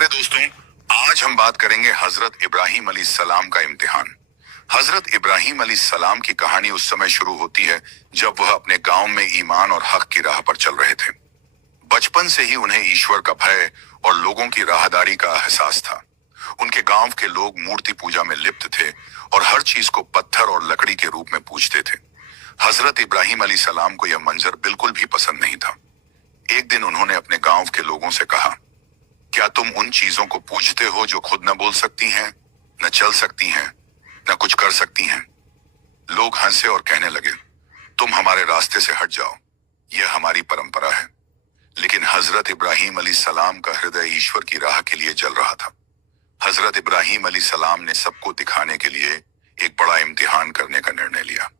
प्यारे दोस्तों, आज हम बात करेंगे हजरत इब्राहिम अलैहिस्सलाम का इम्तिहान। हजरत इब्राहिम अलैहिस्सलाम की कहानी उस समय शुरू होती है जब वह अपने गांव में ईमान और हक की राह पर चल रहे थे। बचपन से ही उन्हें ईश्वर का भय और लोगों की राहदारी का एहसास था। उनके गांव के लोग मूर्ति पूजा में लिप्त थे और हर चीज को पत्थर और लकड़ी के रूप में पूजते थे। हजरत इब्राहिम अलैहिस्सलाम को यह मंजर बिल्कुल भी पसंद नहीं था। एक दिन उन्होंने अपने गांव के लोगों से कहा, क्या तुम उन चीजों को पूजते हो जो खुद न बोल सकती हैं, न चल सकती हैं, न कुछ कर सकती हैं? लोग हंसे और कहने लगे, तुम हमारे रास्ते से हट जाओ, यह हमारी परंपरा है। लेकिन हजरत इब्राहिम अलैहिस्सलाम का हृदय ईश्वर की राह के लिए जल रहा था। हजरत इब्राहिम अलैहिस्सलाम ने सबको दिखाने के लिए एक बड़ा इम्तिहान करने का निर्णय लिया।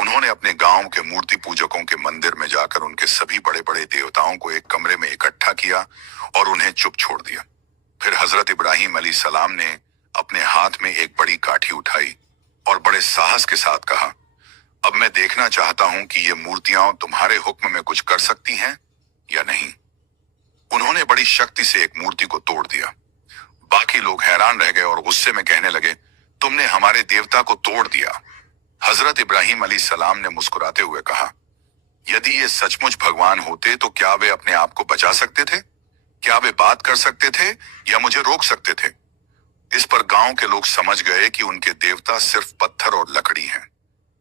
उन्होंने अपने गांव के मूर्ति पूजकों के मंदिर में जाकर उनके सभी बड़े बड़े देवताओं को एक कमरे में इकट्ठा किया और उन्हें चुप छोड़ दिया। फिर हजरत इब्राहिम अलैहिस्सलाम ने अपने हाथ में एक बड़ी काठी उठाई और बड़े साहस के साथ कहा, अब मैं देखना चाहता हूं कि ये मूर्तियां तुम्हारे हुक्म में कुछ कर सकती हैं या नहीं। उन्होंने बड़ी शक्ति से एक मूर्ति को तोड़ दिया। बाकी लोग हैरान रह गए और गुस्से में कहने लगे, तुमने हमारे देवता को तोड़ दिया। हजरत इब्राहिम अलैहिस्सलाम ने मुस्कुराते हुए कहा, यदि ये सचमुच भगवान होते तो क्या वे अपने आप को बचा सकते थे? क्या वे बात कर सकते थे या मुझे रोक सकते थे? इस पर गांव के लोग समझ गए कि उनके देवता सिर्फ पत्थर और लकड़ी हैं।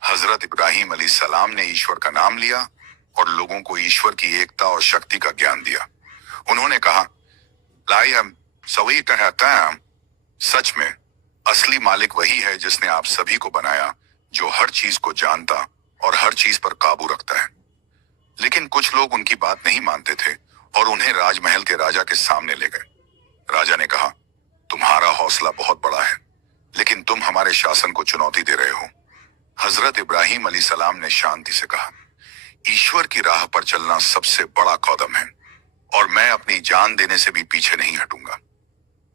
हजरत इब्राहिम अलैहिस्सलाम ने ईश्वर का नाम लिया और लोगों को ईश्वर की एकता और शक्ति का ज्ञान दिया। उन्होंने कहा, लायम सही कहता है, सच में असली मालिक वही है जिसने आप सभी को बनाया, जो हर चीज को जानता और हर चीज पर काबू रखता है। लेकिन कुछ लोग उनकी बात नहीं मानते थे और उन्हें राजमहल के राजा के सामने ले गए। राजा ने कहा, तुम्हारा हौसला बहुत बड़ा है, लेकिन तुम हमारे शासन को चुनौती दे रहे हो। हजरत इब्राहिम अलैहिस्सलाम ने शांति से कहा, ईश्वर की राह पर चलना सबसे बड़ा कदम है और मैं अपनी जान देने से भी पीछे नहीं हटूंगा।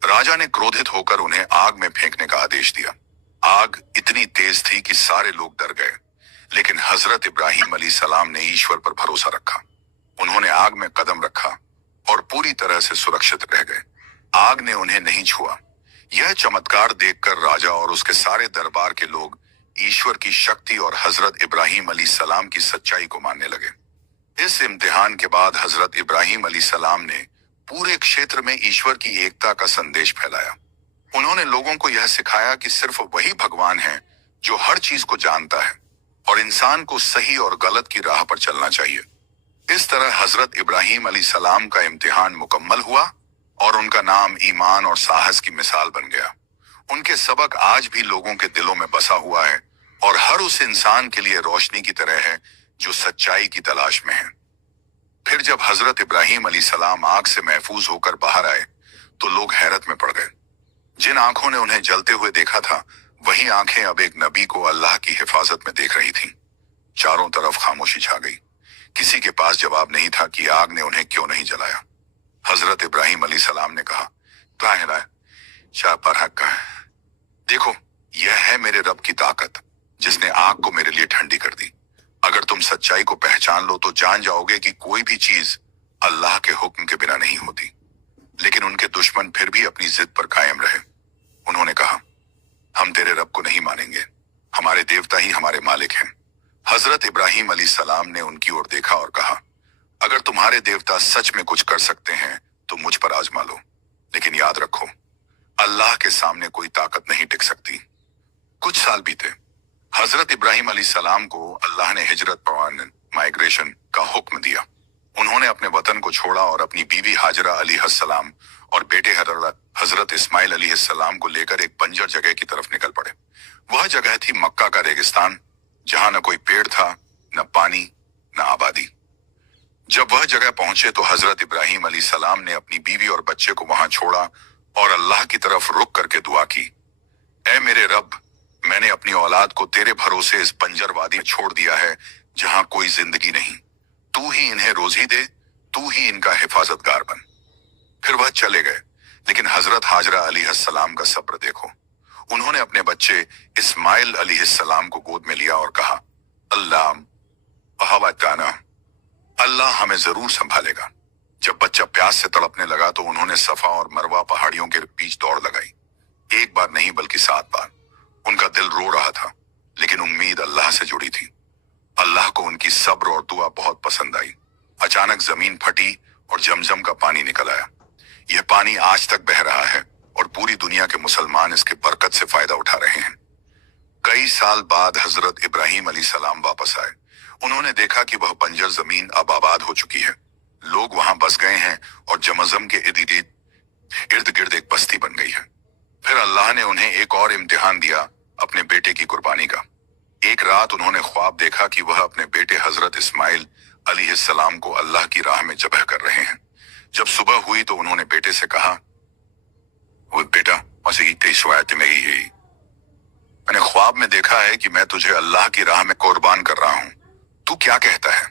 राजा ने क्रोधित होकर उन्हें आग में फेंकने का आदेश दिया। आग इतनी तेज थी कि सारे लोग डर गए, लेकिन हजरत इब्राहिम अलैहिस्सलाम ने ईश्वर पर भरोसा रखा। उन्होंने आग में कदम रखा और पूरी तरह से सुरक्षित रह गए। आग ने उन्हें नहीं छुआ। यह चमत्कार देखकर राजा और उसके सारे दरबार के लोग ईश्वर की शक्ति और हजरत इब्राहिम अलैहिस्सलाम की सच्चाई को मानने लगे। इस इम्तिहान के बाद हजरत इब्राहिम अलैहिस्सलाम ने पूरे क्षेत्र में ईश्वर की एकता का संदेश फैलाया। उन्होंने लोगों को यह सिखाया कि सिर्फ वही भगवान है जो हर चीज को जानता है और इंसान को सही और गलत की राह पर चलना चाहिए। इस तरह हजरत इब्राहिम अलैहिस्सलाम का इम्तिहान मुकम्मल हुआ और उनका नाम ईमान और साहस की मिसाल बन गया। उनके सबक आज भी लोगों के दिलों में बसा हुआ है और हर उस इंसान के लिए रोशनी की तरह है जो सच्चाई की तलाश में है। फिर जब हजरत इब्राहिम अलैहिस्सलाम आग से महफूज होकर बाहर आए तो लोग हैरत में पड़ गए। जिन आंखों ने उन्हें जलते हुए देखा था, वही आंखें अब एक नबी को अल्लाह की हिफाजत में देख रही थीं। चारों तरफ खामोशी छा गई। किसी के पास जवाब नहीं था कि आग ने उन्हें क्यों नहीं जलाया। हजरत इब्राहिम अलैहिस्सलाम ने कहा, देखो, यह है मेरे रब की ताकत जिसने आग को मेरे लिए ठंडी कर दी। अगर तुम सच्चाई को पहचान लो तो जान जाओगे कि कोई भी चीज अल्लाह के हुक्म के बिना नहीं होती। लेकिन उनके दुश्मन फिर भी अपनी जिद पर कायम रहे। उन्होंने कहा, हम तेरे रब को नहीं मानेंगे, हमारे देवता ही हमारे मालिक हैं। हजरत इब्राहिम अलैहिस्सलाम ने उनकी ओर देखा और कहा, अगर तुम्हारे देवता सच में कुछ कर सकते हैं तो मुझ पर आजमा लो, लेकिन याद रखो, अल्लाह के सामने कोई ताकत नहीं टिक सकती। कुछ साल बीते। हजरत इब्राहिम अलैहिस्सलाम को अल्लाह ने हिजरत माइग्रेशन का हुक्म दिया। उन्होंने अपने वतन को छोड़ा और अपनी बीवी हाजरा अलैहिस्सलाम और बेटे हजरत इस्माइल अलैहिस्सलाम को लेकर एक बंजर जगह की तरफ निकल पड़े। वह जगह थी मक्का का रेगिस्तान, जहां न कोई पेड़ था, न पानी, न आबादी। जब वह जगह पहुंचे तो हजरत इब्राहिम अलैहिस्सलाम ने अपनी बीवी और बच्चे को वहां छोड़ा और अल्लाह की तरफ रुक करके दुआ की, ऐ मेरे रब, मैंने अपनी औलाद को तेरे भरोसे इस बंजर वादी में छोड़ दिया है जहां कोई जिंदगी नहीं। तू ही इन्हें रोजी दे, तू ही इनका हिफाजतगार बन। फिर वह चले गए, लेकिन हजरत हाजरा अलैहिस्सलाम का सब्र देखो। उन्होंने अपने बच्चे इस्माइल अलैहिस्सलाम को गोद में लिया और कहा, अल्लाह हमें जरूर संभालेगा। जब बच्चा प्यास से तड़पने लगा तो उन्होंने सफा और मरवा पहाड़ियों के बीच दौड़ लगाई। एक बार नहीं बल्कि 7 बार। उनका दिल रो रहा था, लेकिन उम्मीद अल्लाह से जुड़ी थी। अल्लाह को उनकी सब्र और दुआ बहुत पसंद आई। अचानक जमीन फटी और जमजम का पानी निकल आया। यह पानी आज तक बह रहा है और पूरी दुनिया के मुसलमान इसके बरकत से फायदा उठा रहे हैं। कई साल बाद हजरत इब्राहिम अलैहिस्सलाम वापस आए। उन्होंने देखा कि वह बंजर जमीन अब आबाद हो चुकी है। लोग वहां बस गए हैं और जमजम के इर्द गिर्द एक बस्ती बन गई है। फिर अल्लाह ने उन्हें एक और इम्तिहान दिया, अपने बेटे की कुर्बानी का। एक रात उन्होंने ख्वाब देखा कि वह अपने बेटे हजरत इस्माइल अलैहिस्सलाम को अल्लाह की राह में ज़बह कर रहे हैं। जब सुबह हुई तो उन्होंने बेटे से कहा, वो बेटा मैंने ख्वाब में देखा है कि मैं तुझे अल्लाह की राह में कुर्बान कर रहा हूं, तू क्या कहता है?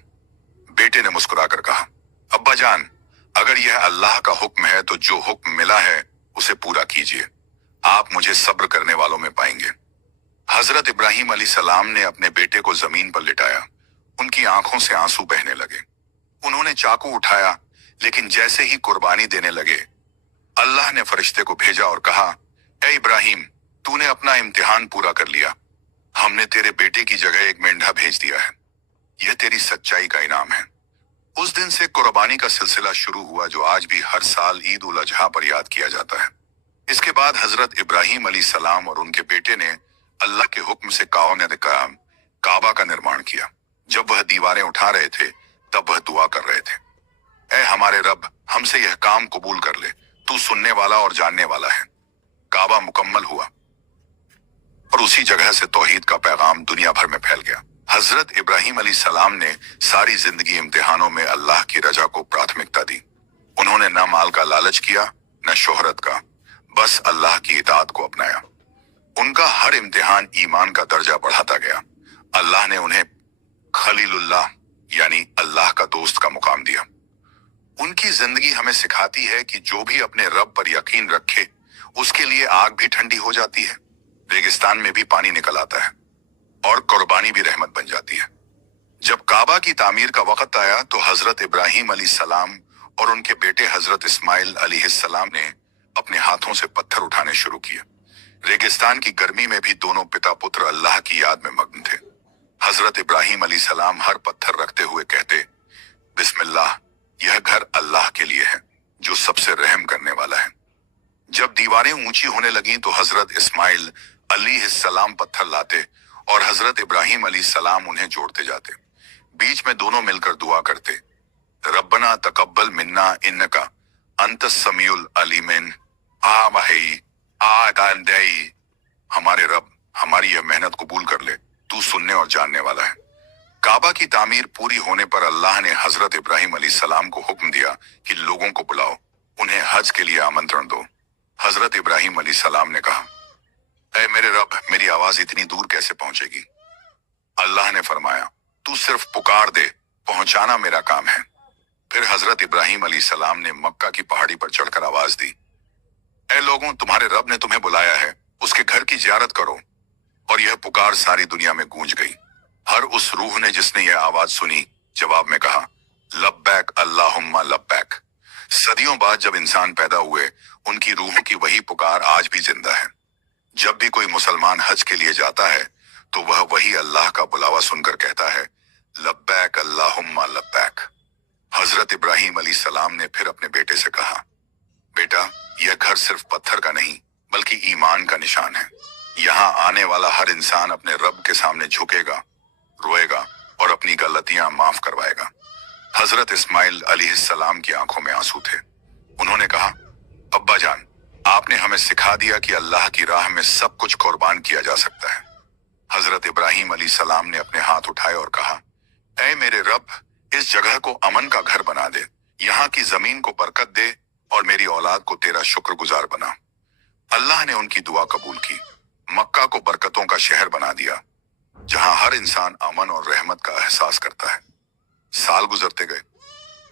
बेटे ने मुस्कुराकर कहा, अब्बा जान, अगर यह अल्लाह का हुक्म है तो जो हुक्म मिला है उसे पूरा कीजिए। आप मुझे सब्र करने वालों में पाएंगे। हजरत इब्राहिम अलैहिस्सलाम ने अपने बेटे को जमीन पर लिटाया। उनकी आंखों से आंसू बहने लगे। उन्होंने चाकू उठाया, लेकिन जैसे ही कुर्बानी देने लगे, अल्लाह ने फरिश्ते को भेजा और कहा, ए इब्राहिम, तूने अपना इम्तिहान पूरा कर लिया। हमने तेरे बेटे की जगह एक मेंढा भेज दिया है। यह तेरी सच्चाई का इनाम है। उस दिन से कुर्बानी का सिलसिला शुरू हुआ, जो आज भी हर साल ईद उल अजहा पर याद किया जाता है। इसके बाद हजरत इब्राहिम अलैहिस्सलाम और उनके बेटे ने अल्लाह के हुक्म से काबा का निर्माण किया। जब वह दीवारें उठा रहे थे, तब वह दुआ कर रहे थे, ऐ हमारे रब, हमसे यह काम कबूल कर ले, तू सुनने वाला और जानने वाला है। काबा मुकम्मल हुआ और उसी जगह से तौहीद का पैगाम दुनिया भर में फैल गया। हजरत इब्राहिम अलैहिस्सलाम ने सारी जिंदगी इम्तिहानों में अल्लाह की रजा को प्राथमिकता दी। उन्होंने न माल का लालच किया, न शोहरत का, बस अल्लाह की इताअत को अपनाया। उनका हर इम्तिहान ईमान का दर्जा बढ़ाता गया। अल्लाह ने उन्हें खलीलुल्लाह यानी अल्लाह का दोस्त का मुकाम दिया। उनकी जिंदगी हमें सिखाती है कि जो भी अपने रब पर यकीन रखे, उसके लिए आग भी ठंडी हो जाती है, रेगिस्तान में भी पानी निकल आता है और कुर्बानी भी रहमत बन जाती है। जब काबा की तामीर का वक्त आया तो हजरत इब्राहिम अलैहिस्सलाम और उनके बेटे हजरत इस्माइल अलैहिस्सलाम ने अपने हाथों से पत्थर उठाने शुरू किए। रेगिस्तान की गर्मी में भी दोनों पिता पुत्र अल्लाह की याद में मग्न थे। हजरत इब्राहिम अलैहिस्सलाम हर पत्थर रखते हुए कहते, बिस्मिल्लाह, यह घर अल्लाह के लिए है जो सबसे रहम करने वाला है। जब दीवारें ऊंची होने लगीं तो हजरत इस्माइल अलैहिस्सलाम पत्थर लाते और हजरत इब्राहिम अलैहिस्सलाम उन्हें जोड़ते जाते। बीच में दोनों मिलकर दुआ करते, रब्बना तकब्बल मिन्ना इन्नका अंतस समीउल अलीमिन हमारे रब, हमारी यह मेहनत कबूल कर ले, तू सुनने और जानने वाला है। काबा की तामीर पूरी होने पर अल्लाह ने हजरत इब्राहिम अलैहिस्सलाम को हुक्म दिया कि लोगों को बुलाओ, उन्हें हज के लिए आमंत्रण दो। हजरत इब्राहिम अलैहिस्सलाम ने कहा, ऐ मेरे रब, मेरी आवाज इतनी दूर कैसे पहुंचेगी? अल्लाह ने फरमाया, तू सिर्फ पुकार दे, पहुंचाना मेरा काम है। फिर हजरत इब्राहिम अलैहिस्सलाम ने मक्का की पहाड़ी पर चढ़कर आवाज दी, ऐ लोगों, तुम्हारे रब ने तुम्हें बुलाया है, उसके घर की जियारत करो। और यह पुकार सारी दुनिया में गूंज गई। हर उस रूह ने जिसने यह आवाज सुनी, जवाब में कहा, लब्बैक अल्लाहुम्मा लब्बैक। सदियों बाद जब इंसान पैदा हुए, उनकी रूह की वही पुकार आज भी जिंदा है। जब भी कोई मुसलमान हज के लिए जाता है तो वह वही अल्लाह का बुलावा सुनकर कहता है, लब्बैक अल्लाहुम्मा लब्बैक। हजरत इब्राहिम अलैहिस्सलाम ने फिर अपने बेटे से कहा, बेटा, यह घर सिर्फ पत्थर का नहीं बल्कि ईमान का निशान है। यहाँ आने वाला हर इंसान अपने रब के सामने झुकेगा, रोएगा और अपनी गलतियां माफ करवाएगा। हजरत इस्माइल अलैहिस्सलाम की आंखों में आंसू थे। उन्होंने कहा, अब्बा जान, आपने हमें सिखा दिया कि अल्लाह की राह में सब कुछ कुर्बान किया जा सकता है। हजरत इब्राहिम अलैहिस्सलाम ने अपने हाथ उठाए और कहा, ऐ मेरे रब, इस जगह को अमन का घर बना दे, यहाँ की जमीन को बरकत दे और मेरी औलाद को तेरा शुक्रगुजार बना। अल्लाह ने उनकी दुआ कबूल की। मक्का को बरकतों का शहर बना दिया, जहां हर इंसान अमन और रहमत का एहसास करता है। साल गुजरते गए।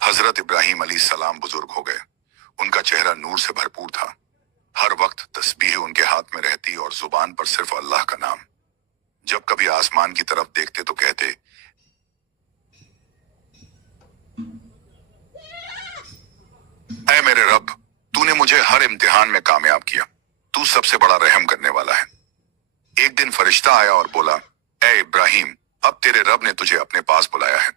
हजरत इब्राहिम अलैहिस्सलाम बुजुर्ग हो गए। उनका चेहरा नूर से भरपूर था। हर वक्त तस्बीह उनके हाथ में रहती और जुबान पर सिर्फ अल्लाह का नाम। जब कभी आसमान की तरफ देखते तो कहते, ऐ मेरे रब, तूने मुझे हर इम्तिहान में कामयाब किया। तू सबसे बड़ा रहम करने वाला है। एक दिन फरिश्ता आया और बोला, ऐ इब्राहिम, अब तेरे रब ने तुझे अपने पास बुलाया है।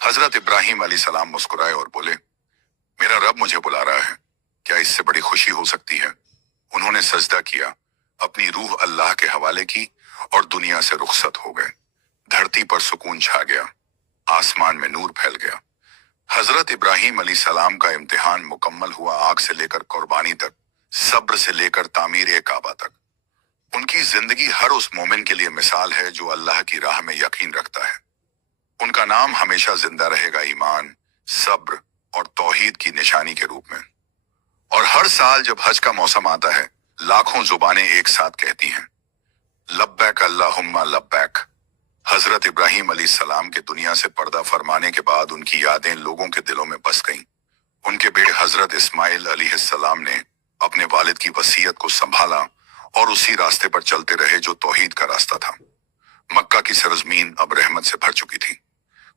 हजरत इब्राहिम अलैहिस्सलाम मुस्कुराए और बोले, मेरा रब मुझे बुला रहा है, क्या इससे बड़ी खुशी हो सकती है? उन्होंने सजदा किया, अपनी रूह अल्लाह के हवाले की और दुनिया से रुखसत हो गए। धरती पर सुकून छा गया, आसमान में नूर फैल गया। हजरत इब्राहिम अलैहिस्सलाम का इम्तिहान मुकम्मल हुआ, आग से लेकर कुर्बानी तक, सब्र से लेकर तामीर काबा तक। उनकी जिंदगी हर उस मोमिन के लिए मिसाल है जो अल्लाह की राह में यकीन रखता है। उनका नाम हमेशा जिंदा रहेगा ईमान, सब्र और तौहीद की निशानी के रूप में। और हर साल जब हज का मौसम आता है, लाखों जुबानें एक साथ कहती हैं, लब्बैक अल्लाहुम्मा लब्बैक। हजरत इब्राहिम अलैहिस्सलाम के दुनिया से पर्दा फरमाने के बाद उनकी यादें लोगों के दिलों में बस गईं। उनके बेटे हजरत इस्माइल अलैहिस्सलाम ने अपने वालिद की वसीयत को संभाला और उसी रास्ते पर चलते रहे जो तौहीद का रास्ता था। मक्का की सरजमीन अब रहमत से भर चुकी थी।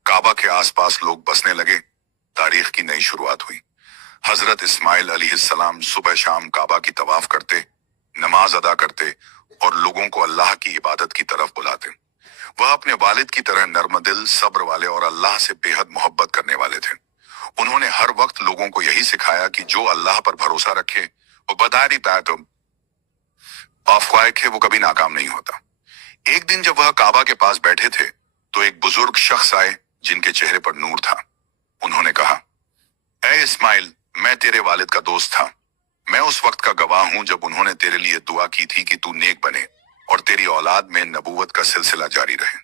काबा के आसपास लोग बसने लगे। तारीख की नई शुरुआत हुई। हजरत इस्माइल अलैहिस्सलाम सुबह शाम काबा की तवाफ करते, नमाज अदा करते और लोगों को अल्लाह की इबादत की तरफ बुलाते। वह अपने वालिद की तरह नर्म दिल, सब्र वाले और अल्लाह से बेहद मोहब्बत करने वाले थे। उन्होंने हर वक्त लोगों को यही सिखाया कि जो अल्लाह पर भरोसा रखे वो बदारी तो अफवाह है, वो कभी नाकाम नहीं होता। एक दिन जब वह काबा के पास बैठे थे तो एक बुजुर्ग शख्स आए जिनके चेहरे पर नूर था। उन्होंने कहा, ऐ इस्माइल, मैं तेरे वालिद का दोस्त था। मैं उस वक्त का गवाह हूं जब उन्होंने तेरे लिए दुआ की थी कि तू नेक बने और तेरी औलाद में नबूवत का सिलसिला जारी रहे।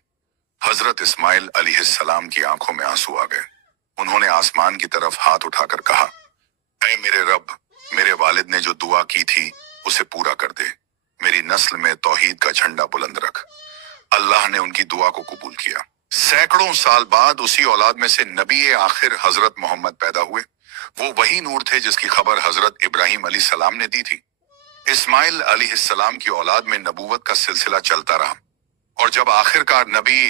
हजरत इस्माइल अलैहिस्सलाम की आंखों में आंसू आ गए। उन्होंने आसमान की तरफ हाथ उठाकर कहा, ऐ मेरे रब, मेरे वालिद ने जो दुआ की थी उसे पूरा कर दे। मेरी नस्ल में तौहीद का झंडा बुलंद रख। अल्लाह ने उनकी दुआ को कबूल किया। सैकड़ों साल बाद उसी औलाद में से नबी आखिर हजरत मोहम्मद पैदा हुए। वो वही नूर थे जिसकी खबर हजरत इब्राहिम अलैहिस्सलाम ने दी थी। इस्माइल अलैहिस्सलाम की औलाद में नबूवत का सिलसिला चलता रहा और जब आखिरकार नबी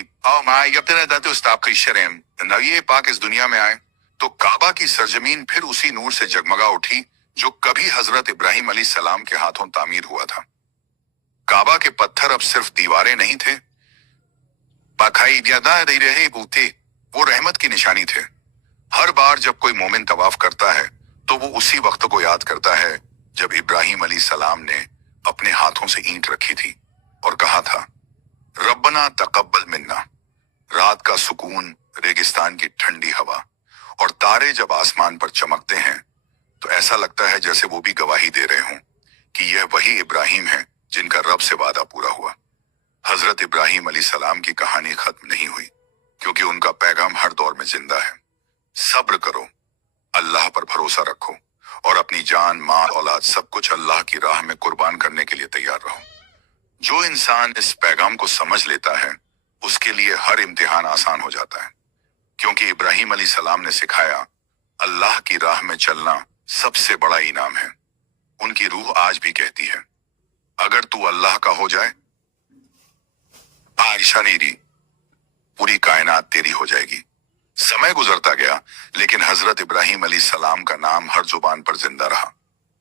नबी पाक इस दुनिया में आए तो काबा की सरजमीन फिर उसी नूर से जगमगा उठी जो कभी हजरत इब्राहिम अलैहिस्सलाम के हाथों तामीर हुआ था। काबा के पत्थर अब सिर्फ दीवारें नहीं थे, वो रहमत की निशानी थे। हर बार जब कोई मोमिन तवाफ करता है तो वो उसी वक्त को याद करता है जब इब्राहिम अलैहिस्सलाम ने अपने हाथों से ईंट रखी थी और कहा था, रब्बना तकब्बल मिन्ना। रात का सुकून, रेगिस्तान की ठंडी हवा और तारे जब आसमान पर चमकते हैं तो ऐसा लगता है जैसे वो भी गवाही दे रहे हों कि यह वही इब्राहिम है जिनका रब से वादा पूरा हुआ। हजरत इब्राहिम अलैहिस्सलाम की कहानी खत्म नहीं हुई क्योंकि उनका पैगाम हर दौर में जिंदा है। सब्र करो, अल्लाह पर भरोसा रखो और अपनी जान, माल, औलाद सब कुछ अल्लाह की राह में कुर्बान करने के लिए तैयार रहो। जो इंसान इस पैगाम को समझ लेता है उसके लिए हर इम्तिहान आसान हो जाता है, क्योंकि इब्राहिम अलैहिस्सलाम ने सिखाया, अल्लाह की राह में चलना सबसे बड़ा इनाम है। उनकी रूह आज भी कहती है, अगर तू अल्लाह का हो जाए, आयशा नीरी, पूरी कायनात तेरी हो जाएगी। समय गुजरता गया लेकिन हजरत इब्राहिम अलैहिस्सलाम का नाम हर जुबान पर जिंदा रहा।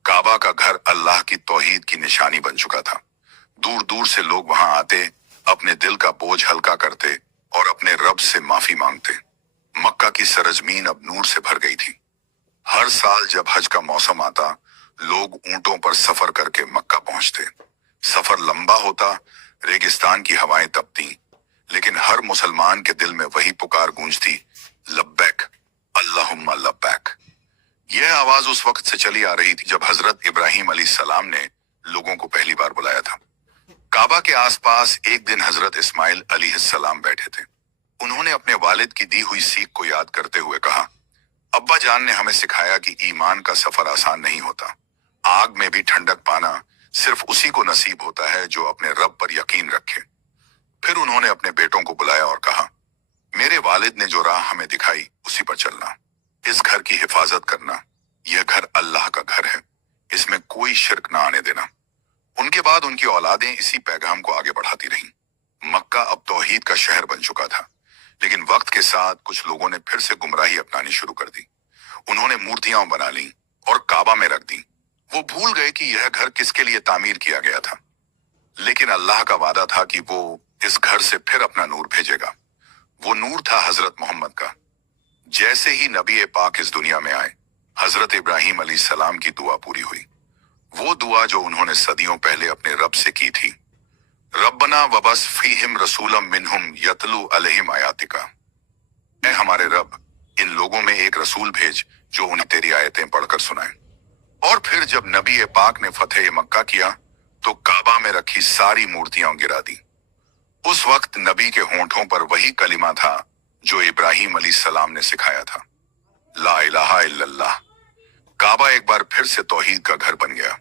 काबा का घर अल्लाह की तौहीद की निशानी बन चुका था। दूर दूर से लोग वहां आते, अपने दिल का बोझ हल्का करते और अपने रब से माफी मांगते। मक्का की सरजमीन अब नूर से भर गई थी। हर साल जब हज का मौसम आता, लोग ऊंटों पर सफर करके मक्का पहुंचते। सफर लंबा होता, रेगिस्तान की हवाएं तपती, लेकिन हर मुसलमान के दिल में वही पुकार गूंजती, लब्बैक अल्लाहुम्मा लब्बैक। यह आवाज उस वक्त से चली आ रही थी जब हजरत इब्राहिम अलैहिस्सलाम ने लोगों को पहली बार बुलाया था। काबा के आसपास एक दिन हजरत इस्माइल अलैहिस्सलाम बैठे थे। उन्होंने अपने वालिद की दी हुई सीख को याद करते हुए कहा, अब्बा जान ने हमें सिखाया कि ईमान का सफर आसान नहीं होता। आग में भी ठंडक पाना सिर्फ उसी को नसीब होता है जो अपने रब पर यकीन रखे। फिर उन्होंने अपने बेटों को बुलाया और कहा, मेरे वालिद ने जो राह हमें दिखाई उसी पर चलना। इस घर की हिफाजत करना। यह घर अल्लाह का घर है, इसमें कोई शिर्क ना आने देना। उनके बाद उनकी औलादें इसी पैगाम को आगे बढ़ाती रहीं। मक्का अब तौहीद का शहर बन चुका था, लेकिन वक्त के साथ कुछ लोगों ने फिर से गुमराही अपनानी शुरू कर दी। उन्होंने मूर्तियां बना ली, और काबा में रख दी। वो भूल गए कि यह घर किसके लिए तामीर किया गया था, लेकिन अल्लाह का वादा था कि वो इस घर से फिर अपना नूर भेजेगा। वो नूर था हजरत मोहम्मद का। जैसे ही नबी पाक इस दुनिया में आए, हजरत इब्राहिम अलैहिस्सलाम की दुआ पूरी हुई। वो दुआ जो उन्होंने सदियों पहले अपने रब से की थी, रब्बना वबस फीहिम रसूलम मिनहुम यतलू अलैहिम आयातिका। ऐ हमारे रब, इन लोगों में एक रसूल भेज जो उन्हें तेरी आयतें पढ़कर सुनाए। और फिर जब नबी पाक ने फतेह मक्का किया तो काबा में रखी सारी मूर्तियां गिरा दी। उस वक्त नबी के होंठों पर वही कलिमा था जो इब्राहिम अलैहिस्सलाम ने सिखाया था, ला इलाहा इल्लल्लाह। काबा एक बार फिर से तौहीद का घर बन गया।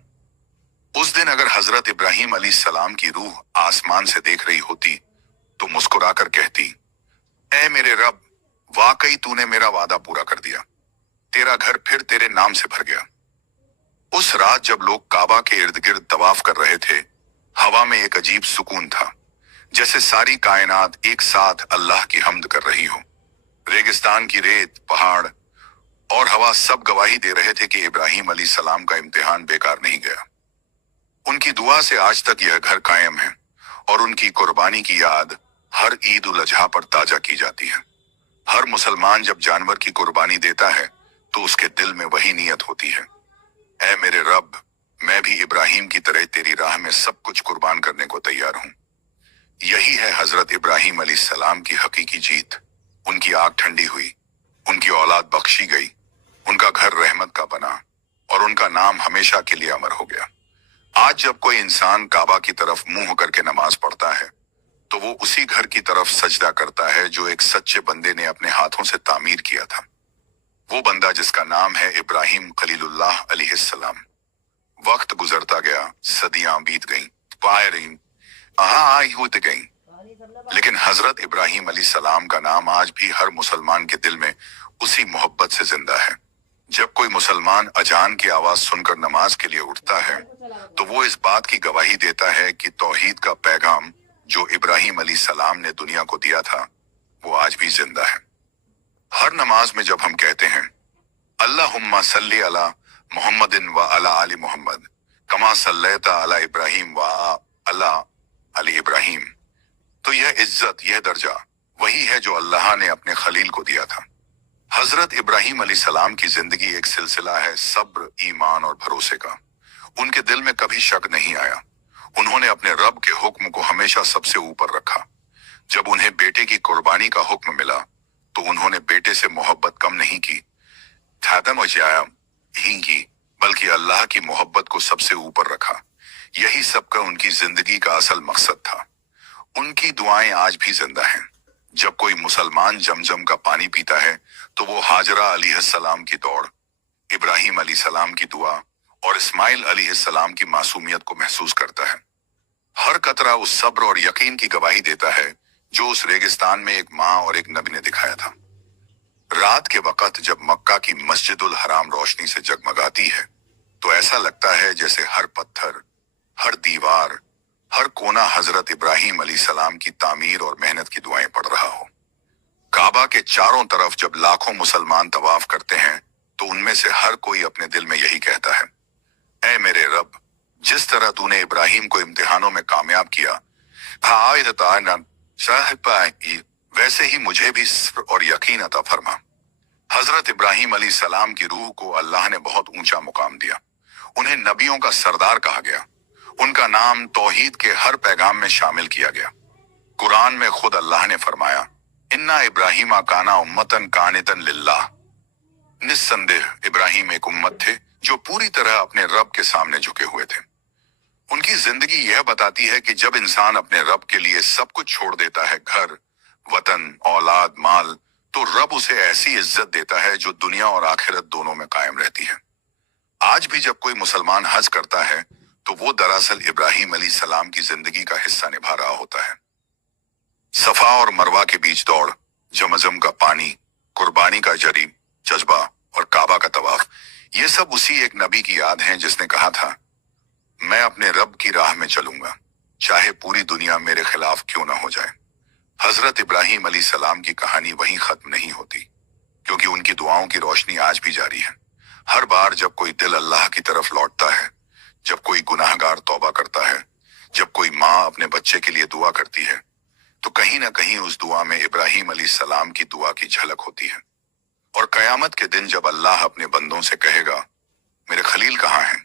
उस दिन अगर हजरत इब्राहिम अलैहिस्सलाम की रूह आसमान से देख रही होती तो मुस्कुराकर कहती, ऐ मेरे रब, वाकई तूने मेरा वादा पूरा कर दिया, तेरा घर फिर तेरे नाम से भर गया। उस रात जब लोग काबा के इर्द गिर्द तवाफ कर रहे थे, हवा में एक अजीब सुकून था, जैसे सारी कायनात एक साथ अल्लाह की हम्द कर रही हो। रेगिस्तान की रेत, पहाड़ और हवा सब गवाही दे रहे थे कि इब्राहिम अलैहिस्सलाम का इम्तिहान बेकार नहीं गया। उनकी दुआ से आज तक यह घर कायम है और उनकी कुर्बानी की याद हर ईद उल अजहा पर ताजा की जाती है। हर मुसलमान जब जानवर की कुर्बानी देता है तो उसके दिल में वही नीयत होती है, ऐ मेरे रब, मैं भी इब्राहिम की तरह तेरी राह में सब कुछ कुर्बान करने को तैयार हूं। यही है हजरत इब्राहिम अलैहिस्सलाम की हकीकी जीत। उनकी आग ठंडी हुई, उनकी औलाद बख्शी गई, उनका घर रहमत का बना और उनका नाम हमेशा के लिए अमर हो गया। आज जब कोई इंसान काबा की तरफ मुंह करके नमाज पढ़ता है तो वो उसी घर की तरफ सजदा करता है जो एक सच्चे बंदे ने अपने हाथों से तामीर किया था। वो बंदा जिसका नाम है इब्राहिम खलीलुल्लाह अलैहिस्सलाम। वक्त गुजरता गया, सदियां बीत गईं, पायरीं आई होती गईं, लेकिन हजरत इब्राहिम अलैहिस्सलाम का नाम आज भी हर मुसलमान के दिल में उसी मोहब्बत से जिंदा है। जब कोई मुसलमान अजान की आवाज सुनकर नमाज के लिए उठता है तो वो इस बात की गवाही देता है कि तौहीद का पैगाम जो इब्राहिम अलैहिस्सलाम ने दुनिया को दिया था वो आज भी जिंदा है। हर नमाज में जब हम कहते हैं अल्लाहुम्मा सल्ली अला मुहम्मदिन व अला आली मुहम्मद कमा सल्लैता अला इब्राहिम व अला अली इब्राहिम, तो यह इज्जत, यह दर्जा वही है जो अल्लाह ने अपने खलील को दिया था। हजरत इब्राहिम अलैहिस्सलाम की जिंदगी एक सिलसिला है सब्र, ईमान और भरोसे का। उनके दिल में कभी शक नहीं आया। उन्होंने अपने रब के हुक्म को हमेशा सबसे ऊपर रखा। जब उन्हें बेटे की कुर्बानी का हुक्म मिला तो उन्होंने बेटे से मोहब्बत कम नहीं की, ही की, बल्कि अल्लाह की मोहब्बत को सबसे ऊपर रखा। यही सबका उनकी जिंदगी का असल मकसद था। उनकी दुआएं आज भी जिंदा हैं। जब कोई मुसलमान जमजम का पानी पीता है तो वो हाजरा अलैहिस्सलाम की दौड़, इब्राहिम अलैहिस्सलाम की दुआ और इस्माइल अलैहिस्सलाम की मासूमियत को महसूस करता है। हर कतरा उस सब्र और यकीन की गवाही देता है जो उस रेगिस्तान में एक माँ और एक नबी ने दिखाया था। रात के वक्त जब मक्का की मस्जिदुल हराम रोशनी से जगमगाती है तो ऐसा लगता है जैसे हर पत्थर, हर दीवार, हर कोना हजरत इब्राहिम अलैहिस्सलाम की तामीर और मेहनत की दुआएं पढ़ रहा हो। काबा के चारों तरफ जब लाखों मुसलमान तवाफ करते हैं तो उनमें से हर कोई अपने दिल में यही कहता है, ऐ मेरे रब, जिस तरह तूने इब्राहिम को इम्तिहानों में कामयाब किया, वैसे ही मुझे भी सब्र और यकीन अता फरमा। हजरत इब्राहिम अलैहिस्सलाम की रूह को अल्लाह ने बहुत ऊंचा मुकाम दिया। उन्हें नबियों का सरदार कहा गया। उनका नाम तौहीद के हर पैगाम में शामिल किया गया। कुरान में खुद अल्लाह ने फरमाया, इन्ना इब्राहिम काना उम्मतन कानितन लिल्लाह। निस्संदेह इब्राहिम एक उम्मत थे जो पूरी तरह अपने रब के सामने झुके हुए थे। उनकी जिंदगी यह बताती है कि जब इंसान अपने रब के लिए सब कुछ छोड़ देता है, घर, वतन, औलाद, माल, तो रब उसे ऐसी इज्जत देता है जो दुनिया और आखिरत दोनों में कायम रहती है। आज भी जब कोई मुसलमान हज करता है तो वो दरअसल इब्राहिम अलैहिस्सलाम की जिंदगी का हिस्सा निभा रहा होता है। सफा और मरवा के बीच दौड़, जमजम का पानी, कुर्बानी का जज्बा और काबा का तवाफ, ये सब उसी एक नबी की याद है जिसने कहा था, मैं अपने रब की राह में चलूंगा, चाहे पूरी दुनिया मेरे खिलाफ क्यों ना हो जाए। हजरत इब्राहिम अलैहिस्सलाम की कहानी वहीं खत्म नहीं होती, क्योंकि उनकी दुआओं की रोशनी आज भी जारी है। हर बार जब कोई दिल अल्लाह की तरफ लौटता है, जब कोई गुनाहगार तौबा करता है, जब कोई माँ अपने बच्चे के लिए दुआ करती है, तो कहीं ना कहीं उस दुआ में इब्राहिम अलैहिस्सलाम की दुआ की झलक होती है। और कयामत के दिन जब अल्लाह अपने बंदों से कहेगा, मेरे खलील कहाँ हैं,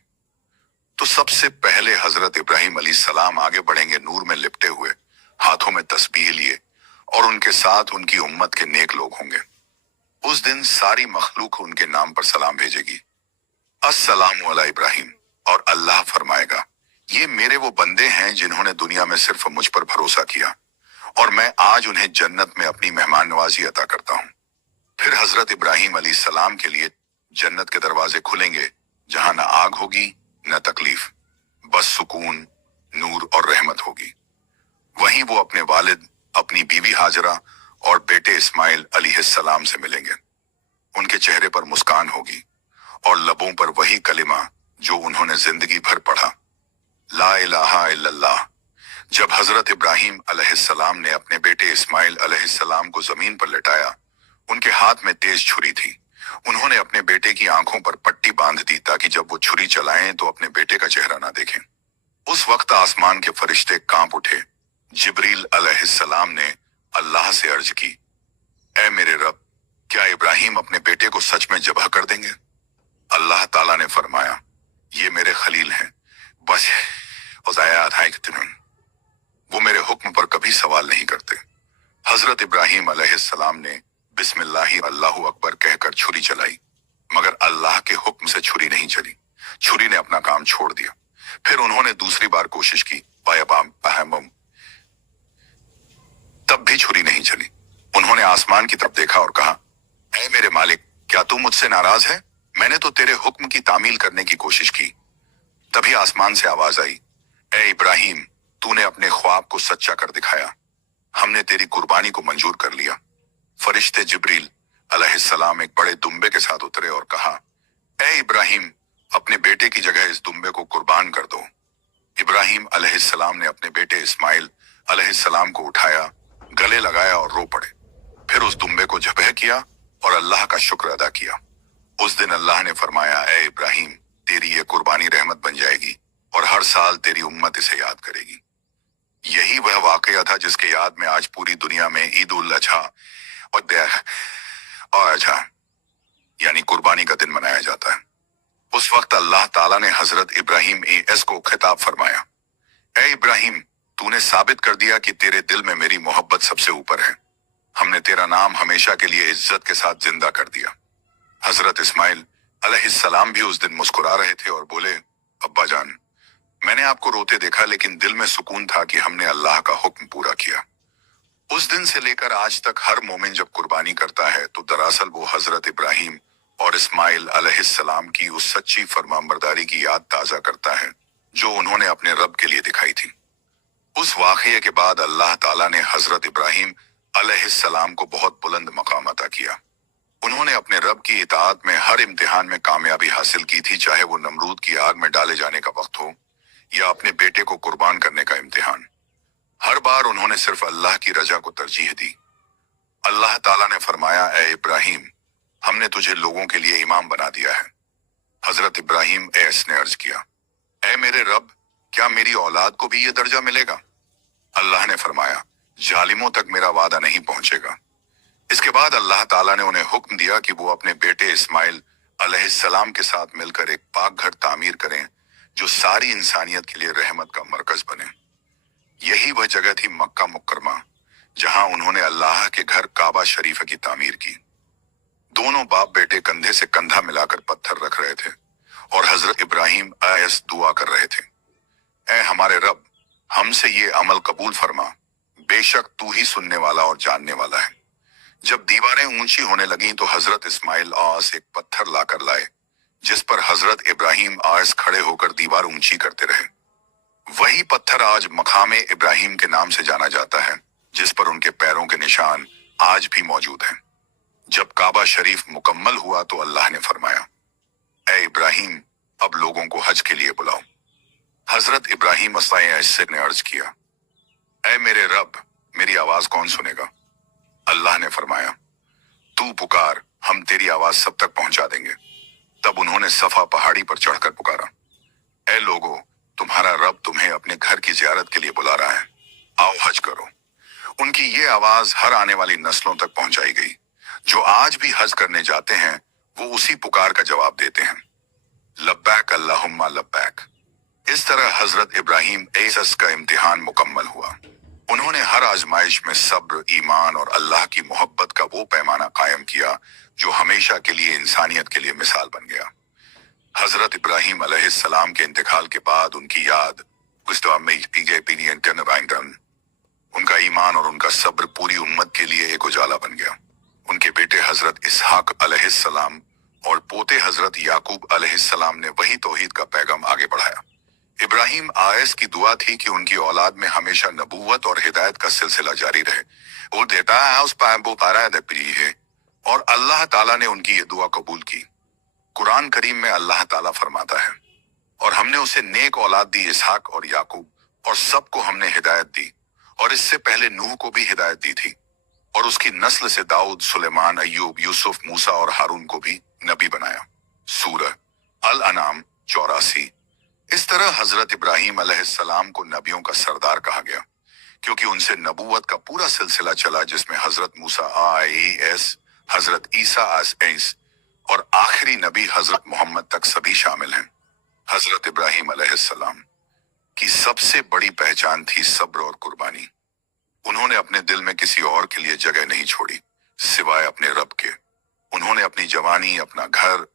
तो सबसे पहले हजरत इब्राहिम अलैहिस्सलाम आगे बढ़ेंगे, नूर में लिपटे हुए, हाथों में तस्बीह लिए, और उनके साथ उनकी उम्मत के नेक लोग होंगे। उस दिन सारी मखलूक उनके नाम पर सलाम भेजेगी, अस्सलामु अला इब्राहिम। और अल्लाह फरमाएगा, ये मेरे वो बंदे हैं जिन्होंने दुनिया में सिर्फ मुझ पर भरोसा किया, और मैं आज उन्हें जन्नत में अपनी मेहमान नवाजी अता करता हूँ। फिर हजरत इब्राहिम अलैहिस्सलाम के लिए जन्नत के दरवाजे खुलेंगे, जहां न आग होगी न तकलीफ, बस सुकून, नूर और रहमत होगी। वहीं वो अपने वालिद, अपनी बीवी हाजरा और बेटे इस्माइल अलैहिस्सलाम से मिलेंगे। उनके चेहरे पर मुस्कान होगी और लबों पर वही कलिमा जो उन्होंने जिंदगी भर पढ़ा, ला इलाहा इल्लल्लाह। जब हजरत इब्राहिम अलैहिस्सलाम ने अपने बेटे इस्माइल अलैहिस्सलाम को जमीन पर लेटाया, उनके हाथ में तेज छुरी थी। उन्होंने अपने बेटे की आंखों पर पट्टी बांध दी ताकि जब वो छुरी चलाएं तो अपने बेटे का चेहरा ना देखें। उस वक्त आसमान के फरिश्ते कांप उठे। जिब्रील अलैहिस्सलाम ने अल्लाह से अर्ज की, ऐ मेरे रब, क्या इब्राहिम अपने बेटे को सच में ज़ब्ह कर देंगे? अल्लाह ताला ने फरमाया, ये मेरे खलील हैं, बस वो मेरे हुक्म पर कभी सवाल नहीं करते। हजरत इब्राहिम अलैहिस्सलाम ने बिस्मिल्लाहि अल्लाहु अकबर कहकर छुरी चलाई, मगर अल्लाह के हुक्म से छुरी नहीं चली। छुरी ने अपना काम छोड़ दिया। फिर उन्होंने दूसरी बार कोशिश की, तब भी छुरी नहीं चली। उन्होंने आसमान की तरफ देखा और कहा, ऐ मेरे मालिक, क्या तू मुझसे नाराज है? मैंने तो तेरे हुक्म की तामील करने की कोशिश की। तभी आसमान से आवाज आई, ऐ इब्राहिम, तूने अपने ख्वाब को सच्चा कर दिखाया, हमने तेरी कुर्बानी को मंजूर कर लिया। फरिश्ते जिब्रील अलैहिस्सलाम एक बड़े दुम्बे के साथ उतरे और कहा, ऐ इब्राहिम, अपने बेटे की जगह इस दुम्बे को कुर्बान कर दो। इब्राहिम अलैहिस्सलाम ने अपने बेटे इस्माइल अलैहिस्सलाम को उठाया, गले लगाया और रो पड़े। फिर उस दुम्बे को ज़ब्ह किया और अल्लाह का शुक्र अदा किया। उस दिन अल्लाह ने फरमाया, ऐ इब्राहिम, तेरी ये कुर्बानी रहमत बन जाएगी और हर साल तेरी उम्मत इसे याद करेगी। यही वह वाकया था जिसके याद में आज पूरी दुनिया में ईद उल अजहा और अजहा यानी कुर्बानी का दिन मनाया जाता है। उस वक्त अल्लाह ताला ने हजरत इब्राहिम को खिताब फरमाया, ऐ इब्राहिम, तूने साबित कर दिया कि तेरे दिल में मेरी मोहब्बत सबसे ऊपर है। हमने तेरा नाम हमेशा के लिए इज्जत के साथ जिंदा कर दिया। हजरत इस्माइल अलैहिस्सलाम भी उस दिन मुस्कुरा रहे थे और बोले, अब्बा जान, मैंने आपको रोते देखा, लेकिन दिल में सुकून था कि हमने अल्लाह का हुक्म पूरा किया। उस दिन से लेकर आज तक हर मोमिन जब कुर्बानी करता है तो दरअसल वो हजरत इब्राहिम और इस्माइल अलैहिस्सलाम की उस सच्ची फरमाबरदारी की याद ताजा करता है जो उन्होंने अपने रब के लिए दिखाई थी। उस वाकये के बाद अल्लाह ताला ने हजरत इब्राहिम अलैहिस्सलाम को बहुत बुलंद मकाम अता किया। उन्होंने अपने रब की इताअत में हर इम्तिहान में कामयाबी हासिल की थी, चाहे वो नमरूद की आग में डाले जाने का वक्त हो या अपने बेटे को कुर्बान करने का इम्तिहान। हर बार उन्होंने सिर्फ अल्लाह की रजा को तरजीह दी। अल्लाह ताला ने फरमाया, ऐ इब्राहिम, हमने तुझे लोगों के लिए इमाम बना दिया है। हजरत इब्राहिम ने अर्ज किया, ऐ मेरे रब, क्या मेरी औलाद को भी ये दर्जा मिलेगा? अल्लाह ने फरमाया, जालिमों तक मेरा वादा नहीं पहुंचेगा। इसके बाद अल्लाह ताला ने उन्हें हुक्म दिया कि वो अपने बेटे इस्माइल अलैहिस्सलाम के साथ मिलकर एक पाक घर तामीर करें जो सारी इंसानियत के लिए रहमत का मरकज बने। यही वह जगह थी मक्का मुकरमा, जहां उन्होंने अल्लाह के घर काबा शरीफ की तामीर की। दोनों बाप बेटे कंधे से कंधा मिलाकर पत्थर रख रहे थे और हजरत इब्राहिम दुआ कर रहे थे, ऐ हमारे रब, हमसे ये अमल कबूल फरमा, बेशक तू ही सुनने वाला और जानने वाला है। जब दीवारें ऊंची होने लगीं तो हजरत इस्माइल एक पत्थर लाकर लाए, जिस पर हजरत इब्राहिम खड़े होकर दीवार ऊंची करते रहे। वही पत्थर आज मकामे इब्राहिम के नाम से जाना जाता है, जिस पर उनके पैरों के निशान आज भी मौजूद हैं। जब काबा शरीफ मुकम्मल हुआ तो अल्लाह ने फरमाया, ऐ इब्राहिम, अब लोगों को हज के लिए बुलाओ। हजरत इब्राहिम ने अर्ज किया, ऐ मेरे रब, मेरी आवाज कौन सुनेगा? अल्लाह ने फरमाया, तू पुकार, हम तेरी आवाज सब तक पहुंचा देंगे। तब उन्होंने सफा पहाड़ी पर चढ़कर पुकारा, ए लोगो, तुम्हारा रब तुम्हें अपने घर की जियारत के लिए बुला रहा है, आओ हज करो। उनकी ये आवाज हर आने वाली नस्लों तक पहुंचाई गई। जो आज भी हज करने जाते हैं वो उसी पुकार का जवाब देते हैं, लब्बैक अल्लाहुम्मा लब्बैक। इस तरह हजरत इब्राहिम एसस का इम्तिहान मुकम्मल हुआ। उन्होंने हर आजमाइश में सब्र, ईमान और अल्लाह की मोहब्बत का वो पैमाना कायम किया जो हमेशा के लिए इंसानियत के लिए मिसाल बन गया। हजरत इब्राहिम अलैहिस्सलाम के इंतकाल के बाद उनकी याद उनका ईमान और उनका सब्र पूरी उम्मत के लिए एक उजाला बन गया। उनके बेटे हजरत इसहाक अलैहिस्सलाम और पोते हजरत याकूब अलैहिस्सलाम ने वही तौहीद का पैगाम आगे बढ़ाया। इब्राहिम आयस की दुआ थी कि उनकी औलाद में हमेशा नबूवत और हिदायत का सिलसिला जारी रहे। वो देता है उस है और अल्लाह ताला ने उनकी ये दुआ कबूल की। कुरान करीम में अल्लाह ताला फरमाता है, और हमने उसे नेक औलाद दी इसहाक और याकूब, और सबको हमने हिदायत दी, और इससे पहले नूह को भी हिदायत दी थी, और उसकी नस्ल से दाऊद, सुलेमान, अय्यूब, यूसुफ, मूसा और हारून को भी नबी बनाया। सूरह अल अनाम 84। इस तरह हजरत इब्राहिम अलैहिस्सलाम को नबियों का सरदार कहा गया, क्योंकि उनसे नबूवत का पूरा सिलसिला चला, जिसमें हजरत मूसा आईएस, हजरत ईसा आईएस और आखिरी नबी हजरत मोहम्मद तक सभी शामिल हैं। हजरत इब्राहिम अलैहिस्सलाम की सबसे बड़ी पहचान थी सब्र और कुर्बानी। उन्होंने अपने दिल में किसी और के लिए जगह नहीं छोड़ी सिवाय अपने रब के। उन्होंने अपनी जवानी, अपना घर,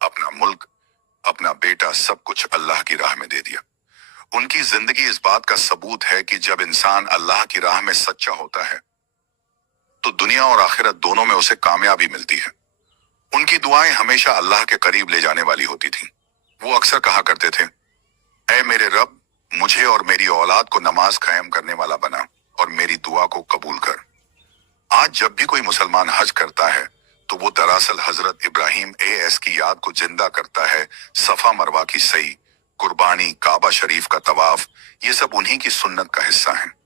अपना मुल्क, अपना बेटा, सब कुछ अल्लाह की राह में दे दिया। उनकी जिंदगी इस बात का सबूत है कि जब इंसान अल्लाह की राह में सच्चा होता है तो दुनिया और आखिरत दोनों में उसे कामयाबी मिलती है। उनकी दुआएं हमेशा अल्लाह के करीब ले जाने वाली होती थीं। वो अक्सर कहा करते थे, ऐ मेरे रब, मुझे और मेरी औलाद को नमाज कायम करने वाला बना और मेरी दुआ को कबूल कर। आज जब भी कोई मुसलमान हज करता है तो वो दरअसल हजरत इब्राहिम एएस की याद को जिंदा करता है। सफा मरवा की सई, कुर्बानी, काबा शरीफ का तवाफ, ये सब उन्हीं की सुन्नत का हिस्सा है।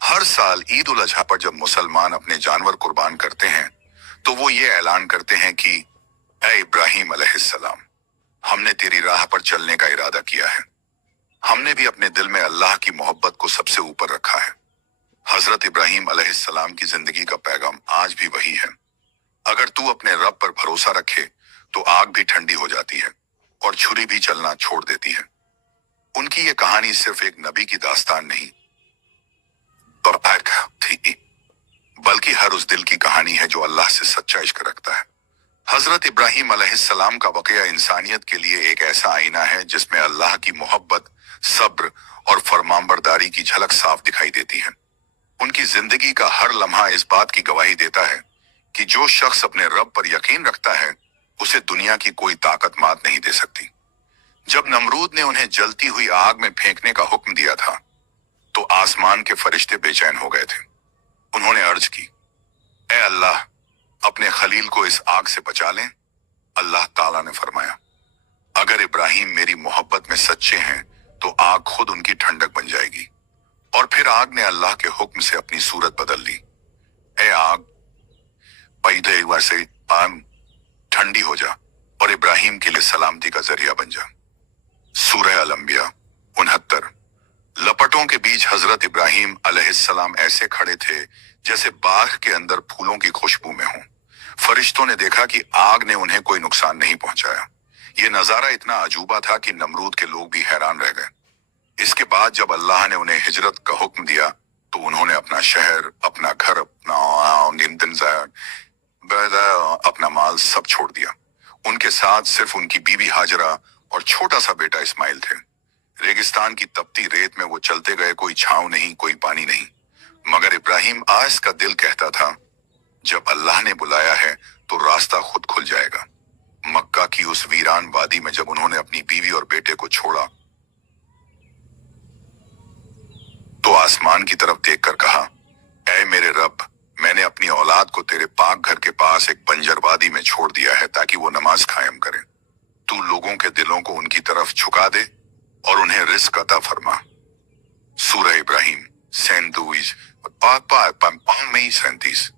हर साल ईद उल अजहा पर जब मुसलमान अपने जानवर कुर्बान करते हैं तो वो ये ऐलान करते हैं कि ऐ इब्राहिम अलैहिस्सलाम, हमने तेरी राह पर चलने का इरादा किया है। हमने भी अपने दिल में अल्लाह की मोहब्बत को सबसे ऊपर रखा है। हजरत इब्राहिम अलैहिस्सलाम की जिंदगी का पैगाम आज भी वही है। अगर तू अपने रब पर भरोसा रखे तो आग भी ठंडी हो जाती है और छुरी भी चलना छोड़ देती है। उनकी ये कहानी सिर्फ एक नबी की दास्तान नहीं थी, बल्कि हर उस दिल की कहानी है जो अल्लाह से सच्चा इश्क रखता है। हजरत इब्राहिम अलैहिस्सलाम का वाकया इंसानियत के लिए एक ऐसा आईना है जिसमें अल्लाह की मोहब्बत, सब्र और फरमानबरदारी की झलक साफ दिखाई देती है। उनकी जिंदगी का हर लम्हा इस बात की गवाही देता है कि जो शख्स अपने रब पर यकीन रखता है उसे दुनिया की कोई ताकत मात नहीं दे सकती। जब नमरूद ने उन्हें जलती हुई आग में फेंकने का हुक्म दिया था तो आसमान के फरिश्ते बेचैन हो गए थे। उन्होंने अर्ज की, ए अल्लाह, अपने खलील को इस आग से बचा लें। अल्लाह ताला ने फरमाया, अगर इब्राहिम मेरी मोहब्बत में सच्चे हैं तो आग खुद उनकी ठंडक बन जाएगी। और फिर आग ने अल्लाह के हुक्म से अपनी सूरत बदल ली। ए आग, पैदे वैसे ठंडी हो जा और इब्राहिम के लिए सलामती का जरिया बन जा। सूरह अल अंबिया 69। लपटों के बीच हजरत इब्राहिम अलैहिस्सलाम ऐसे खड़े थे जैसे बाग के अंदर फूलों की खुशबू में हों। फरिश्तों ने देखा कि आग ने उन्हें कोई नुकसान नहीं पहुंचाया। ये नजारा इतना अजूबा था कि नमरूद के लोग भी हैरान रह गए। इसके बाद जब अल्लाह ने उन्हें हिजरत का हुक्म दिया तो उन्होंने अपना शहर, अपना घर, अपना माल सब छोड़ दिया। उनके साथ सिर्फ उनकी बीवी हाजरा और छोटा सा बेटा इस्माइल थे। रेगिस्तान की तपती रेत में वो चलते गए, कोई छांव नहीं, कोई पानी नहीं। मगर इब्राहिम आस का दिल कहता था, जब अल्लाह ने बुलाया है तो रास्ता खुद खुल जाएगा। मक्का की उस वीरान वादी में जब उन्होंने अपनी बीवी और बेटे को छोड़ा तो आसमान की तरफ देखकर कहा, ऐ मेरे रब, मैंने अपनी औलाद को तेरे पाक घर के पास एक बंजर वादी में छोड़ दिया है ताकि वो नमाज कायम करें। तू लोगों के दिलों को उनकी तरफ झुका दे और उन्हें रिज़्क अता फरमा। सूरह इब्राहिम 37।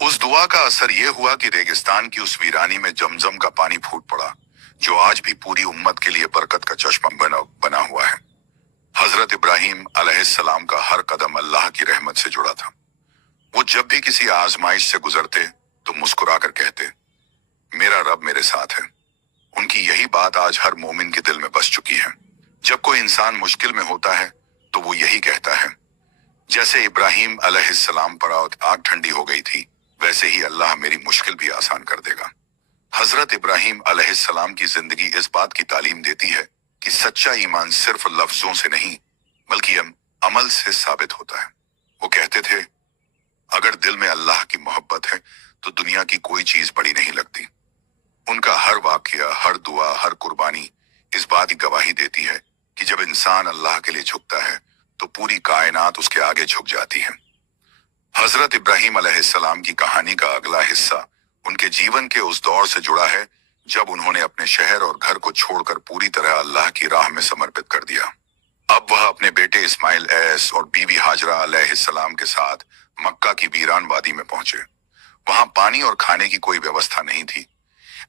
उस दुआ का असर यह हुआ कि रेगिस्तान की उस वीरानी में जमजम का पानी फूट पड़ा। जो आज भी पूरी उम्मत के लिए बरकत का चश्मा बना हुआ है। हजरत इब्राहिम अलैहिस्सलाम का हर कदम अल्लाह की रहमत से जुड़ा था। वो जब भी किसी आजमाइश से गुजरते तो मुस्कुराकर कहते, मेरा रब मेरे साथ है। उनकी यही बात आज हर मोमिन के दिल में बस चुकी है। जब कोई इंसान मुश्किल में होता है तो वो यही कहता है, जैसे इब्राहिम अलैहिस्सलाम पर आग ठंडी हो गई थी, वैसे ही अल्लाह मेरी मुश्किल भी आसान कर देगा। हजरत इब्राहिम अलैहिस्सलाम की जिंदगी इस बात की तालीम देती है कि सच्चा ईमान सिर्फ लफ्जों से नहीं बल्कि अमल से साबित होता है। वो कहते थे, अगर दिल में अल्लाह की मोहब्बत है तो दुनिया की कोई चीज बड़ी नहीं लगती। उनका हर वाकया, हर दुआ, हर कुर्बानी इस बात की गवाही देती है कि जब इंसान अल्लाह के लिए झुकता है तो पूरी कायनात उसके आगे झुक जाती है। हजरत इब्राहिम अलैहिस्सलाम की कहानी का अगला हिस्सा उनके जीवन के उस दौर से जुड़ा है जब उन्होंने अपने शहर और घर को छोड़कर पूरी तरह अल्लाह की राह में समर्पित कर दिया। अब वह अपने बेटे इस्माइल ऐस और बीवी हाजरा अलैहिस्सलाम के साथ मक्का की वीरान वादी में पहुंचे। वहां पानी और खाने की कोई व्यवस्था नहीं थी।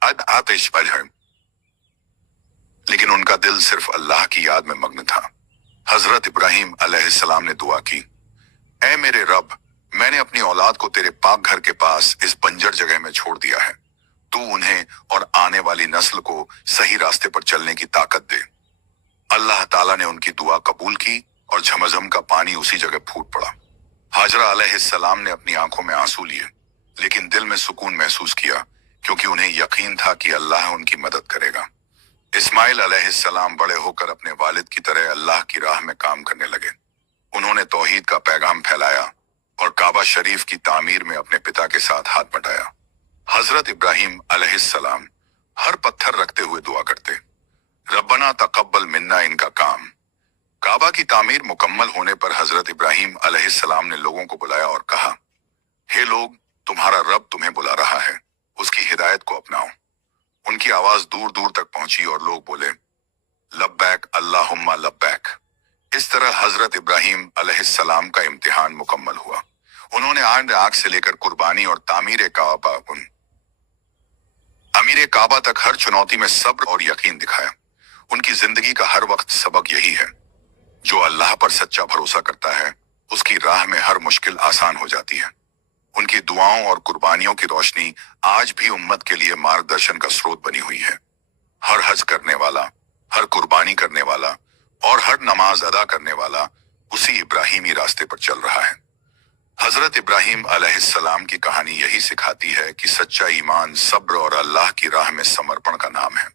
आतिश पर है, लेकिन उनका दिल सिर्फ अल्लाह की याद में मग्न था। हजरत इब्राहिम अलैहिस्सलाम ने दुआ की, ऐ मेरे रब, मैंने अपनी औलाद को तेरे पाक घर के पास इस बंजर जगह में छोड़ दिया है। तू उन्हें और आने वाली नस्ल को सही रास्ते पर चलने की ताकत दे। अल्लाह ताला ने उनकी दुआ कबूल की और झमझम का पानी उसी जगह फूट पड़ा। हाजरा अलैहिस्सलाम ने अपनी आंखों में आंसू लिए, लेकिन दिल में सुकून महसूस किया, क्योंकि उन्हें यकीन था कि अल्लाह उनकी मदद करेगा। इस्माइल अलैहिस्सलाम बड़े होकर अपने वालिद की तरह अल्लाह की राह में काम करने लगे। उन्होंने तौहीद का पैगाम फैलाया और काबा शरीफ की तामीर में अपने पिता के साथ हाथ बटाया। हजरत इब्राहिम अलैहिस्सलाम हर पत्थर रखते हुए दुआ करते, रब्बना तकब्बल मिन्ना इनका काम। काबा की तामीर मुकम्मल होने पर हजरत इब्राहिम अलैहिस्सलाम ने लोगों को बुलाया और कहा, हे लोग, तुम्हारा रब तुम्हें बुला रहा है, उसकी हिदायत को अपनाओ। उनकी आवाज दूर दूर तक पहुंची और लोग बोले, लब्बैक अल्लाहुम्मा लब्बैक। इस तरह हजरत इब्राहिम अलैहिस्सलाम का इम्तिहान मुकम्मल हुआ। उन्होंने आग से लेकर कुर्बानी और अमीर काबा तक हर चुनौती में सब्र और यकीन दिखाया। उनकी जिंदगी का हर वक्त सबक यही है, जो अल्लाह पर सच्चा भरोसा करता है उसकी राह में हर मुश्किल आसान हो जाती है। उनकी दुआओं और कुर्बानियों की रोशनी आज भी उम्मत के लिए मार्गदर्शन का स्रोत बनी हुई है। हर हज करने वाला, हर कुर्बानी करने वाला और हर नमाज अदा करने वाला उसी इब्राहिमी रास्ते पर चल रहा है। हजरत इब्राहिम अलैहिस्सलाम की कहानी यही सिखाती है कि सच्चा ईमान सब्र और अल्लाह की राह में समर्पण का नाम है।